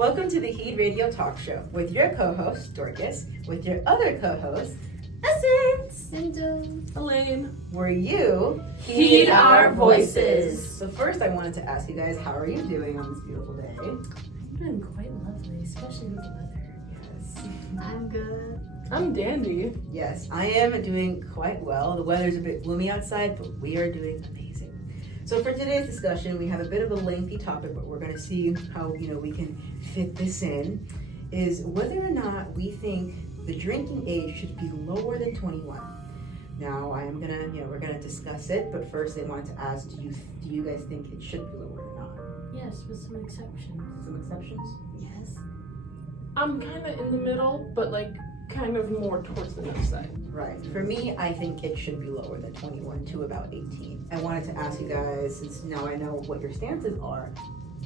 Welcome to the Heed Radio Talk Show with your co-host, Dorcas, with your other co-host, Essence, and Elaine, where you heed our voices. So first I wanted to ask you guys, how are you doing on this beautiful day? I'm doing quite lovely, especially with the weather. Yes. I'm good. I'm dandy. Yes, I am doing quite well. The weather's a bit gloomy outside, but we are doing amazing. So for today's discussion, we have a bit of a lengthy topic, but we're going to see how we can fit this in. Is whether or not we think the drinking age should be lower than 21. Now I am gonna, we're gonna discuss it, but first I wanted to ask, do you guys think it should be lower or not? Yes, with some exceptions. Some exceptions? Yes. I'm kind of in the middle, but like kind of more towards the no side. Right. For me, I think it should be lower than 21 to about 18. I wanted to ask you guys, since now I know what your stances are,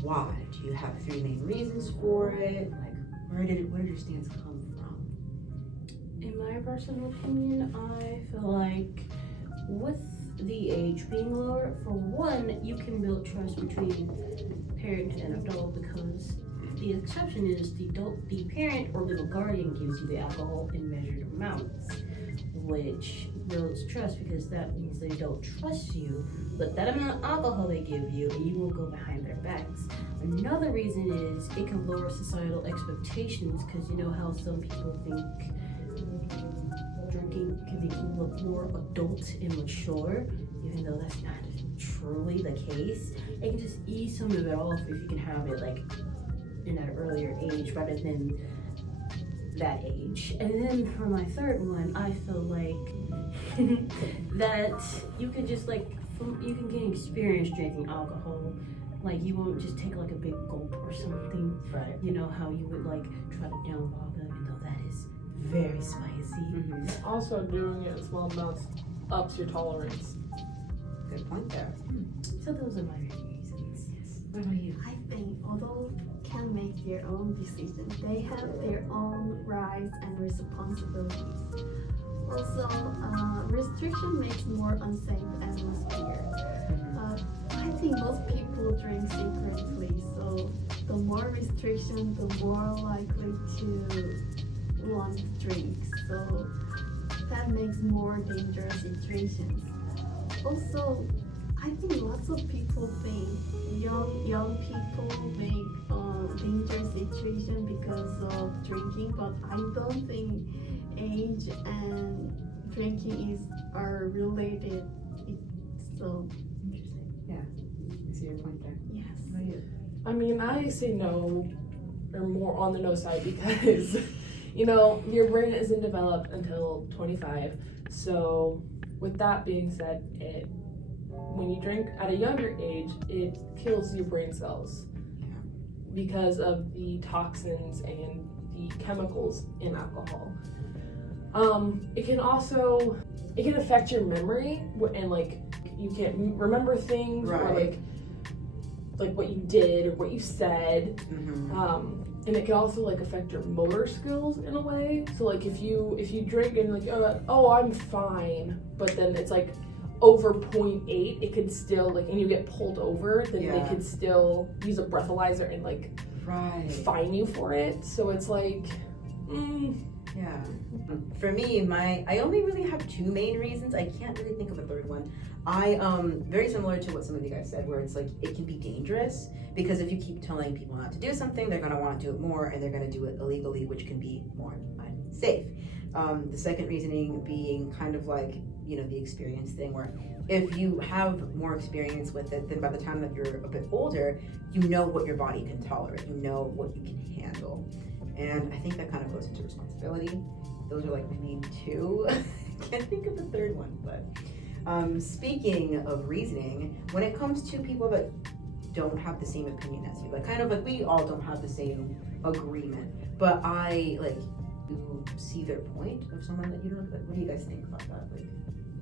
why? Do you have 3 main reasons for it? Like, where did your stance come from? In my personal opinion, I feel like with the age being lower, for one, you can build trust between parent and adult because the exception is the parent or legal guardian gives you the alcohol in measured amounts, which builds trust because that means they don't trust you, but that amount of alcohol they give you and you won't go behind their backs. Another reason is it can lower societal expectations because you know how some people think drinking can make you look more adult and mature, even though that's not truly the case. It can just ease some of it off if you can have it like in an earlier age rather than that age. And then for my third one, I feel like that you can just you can gain experience drinking alcohol. Like you won't just take like a big gulp or something. Right. You know how you would like try to down vodka, even though that is very spicy. Mm-hmm. Also, doing it in small amounts ups your tolerance. Good point there. So those are my reasons. Yes. What about you? I think although can make their own decisions, they have their own rights and responsibilities. Also, restriction makes more unsafe atmosphere. I think most people drink secretly, so the more restriction, the more likely to want to drink. So that makes more dangerous situations. Also, I think lots of people think young people make dangerous situation because of drinking, but I don't think age and drinking are related. So Yeah. I see your point there. yes. What about you? I mean, I say no, or more on the no side because, your brain isn't developed until 25. So with that being said, when you drink at a younger age, it kills your brain cells because of the toxins and the chemicals in alcohol. It can affect your memory and like you can't remember things or like what you did or what you said. Mm-hmm. And it can also like affect your motor skills in a way. So like if you drink and like oh I'm fine, but then it's like over 0.8, it could still like, and you get pulled over, then they could still use a breathalyzer and like fine you for it. So it's like, Yeah. For me, I only really have 2 main reasons. I can't really think of a third one. I very similar to what some of you guys said, where it's like it can be dangerous because if you keep telling people not to do something, they're gonna want to do it more and they're gonna do it illegally, which can be more unsafe. The second reasoning being kind of like the experience thing, where if you have more experience with it, then by the time that you're a bit older, you know what your body can tolerate, you know what you can handle. And I think that kind of goes into responsibility. Those are like my main 2. Can't think of the third one, but speaking of reasoning, when it comes to people that don't have the same opinion as you, like kind of like we all don't have the same agreement, but I like you see their point of someone that you don't like. What do you guys think about that? Like,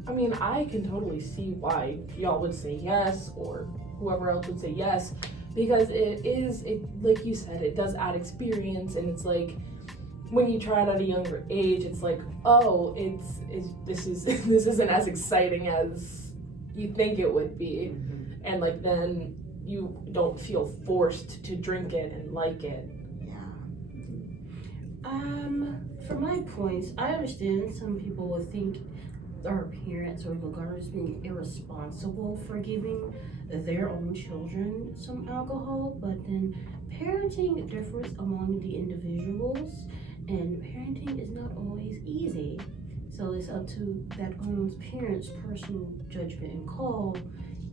I mean, I can totally see why y'all would say yes or whoever else would say yes, because it like you said, it does add experience, and it's like when you try it at a younger age, it's like, oh, this isn't as exciting as you think it would be, and like then you don't feel forced to drink it and like it. Yeah. From my points, I understand some people would think our parents or regard as being irresponsible for giving their own children some alcohol, but then parenting differs among the individuals, and parenting is not always easy. So it's up to that own parent's personal judgment and call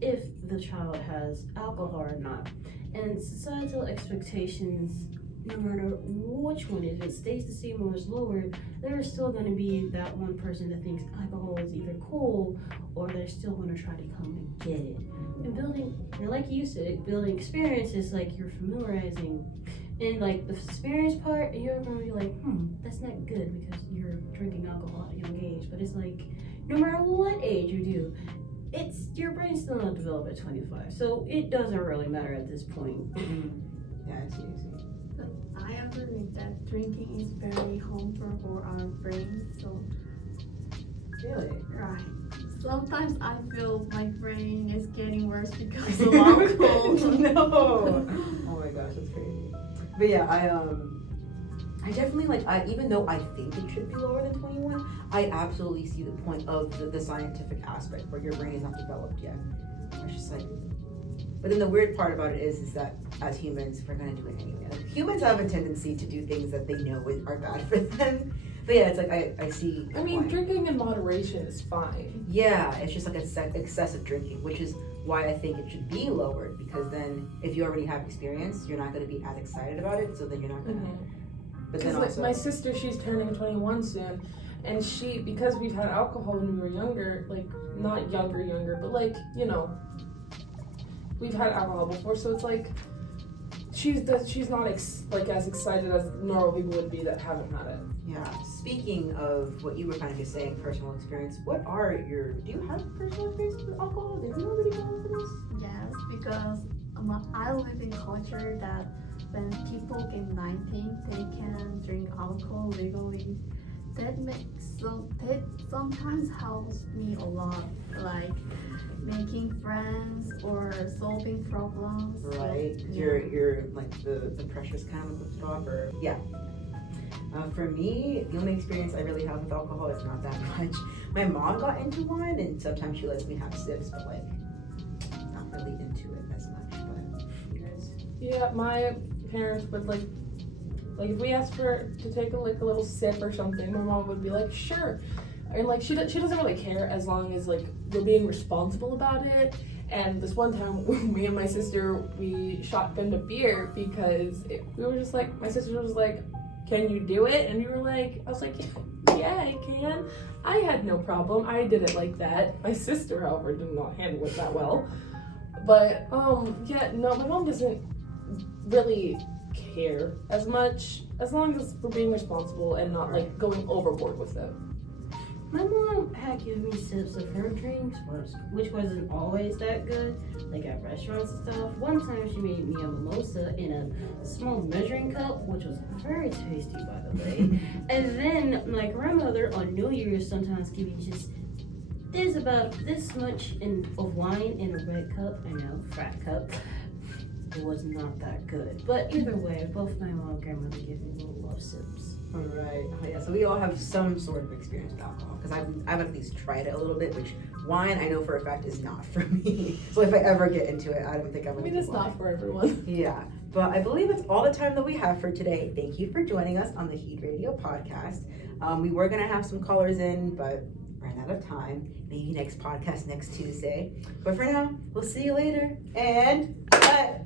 if the child has alcohol or not. And societal expectations, no matter which one, if it stays the same or is lowered, there is still going to be that one person that thinks alcohol is either cool or they're still going to try to come and get it. And building, and like you said, building experience is like you're familiarizing. And like the experience part, you're going to be like, that's not good because you're drinking alcohol at a young age. But it's like, no matter what age you do, it's your brain's still not developed at 25. So it doesn't really matter at this point. Yeah, I see. I agree with that. Drinking is very harmful for our brain. So Really? right. Sometimes I feel my brain is getting worse because of alcohol. No. Oh my gosh, that's crazy. But yeah, I definitely even though I think it should be lower than 21, I absolutely see the point of the scientific aspect where your brain is not developed yet. It's just like, but then the weird part about it is that as humans, we're gonna do it anyway. Like, humans have a tendency to do things that they know are bad for them. But yeah, it's like I see. I mean, drinking in moderation is fine. Yeah, it's just like excessive drinking, which is why I think it should be lowered, because then if you already have experience, you're not going to be as excited about it, so then you're not going to. But then also, my sister, she's turning 21 soon, and because we've had alcohol when we were younger, like not younger, but like, you know, we've had alcohol before, so it's like she's not as excited as normal people would be that haven't had it. Yeah. Speaking of what you were kind of just saying, personal experience, do you have personal experience with alcohol? Did you already go over this? Yes, because I live in culture that when people get 19, they can drink alcohol legally. That sometimes helps me a lot, like making friends or solving problems. Right. So, You're like the pressure's kind of lifted off, or yeah. For me, the only experience I really have with alcohol is not that much. My mom got into one, and sometimes she lets me have sips, but like, not really into it as much. But you guys? Yeah, my parents would like if we asked to take a little sip or something, my mom would be like, sure. And like she doesn't really care as long as like we're being responsible about it. And this one time, me and my sister, we shotgunned a beer because we were just like, my sister was like, can you do it? And we were like, I was like, yeah, I can. I had no problem. I did it like that. My sister, however, did not handle it that well. But yeah, no, my mom doesn't really care as much as long as we're being responsible and not like going overboard with it. My mom had given me sips of her drinks, which wasn't always that good, like at restaurants and stuff. One time she made me a mimosa in a small measuring cup, which was very tasty, by the way. And then my grandmother on New Year's sometimes give me just about this much of wine in a red cup. I know, frat cup. It was not that good. But either way, both my mom and grandmother give me little love sips. All right. Oh, yeah. So we all have some sort of experience with alcohol, because I've at least tried it a little bit. Which wine, I know for a fact, is not for me. So if I ever get into it, I don't think I'm gonna. I mean, it's not for everyone. Yeah, but I believe it's all the time that we have for today. Thank you for joining us on the Heat Radio podcast. We were gonna have some callers in, but ran out of time. Maybe next podcast next Tuesday. But for now, we'll see you later. And bye.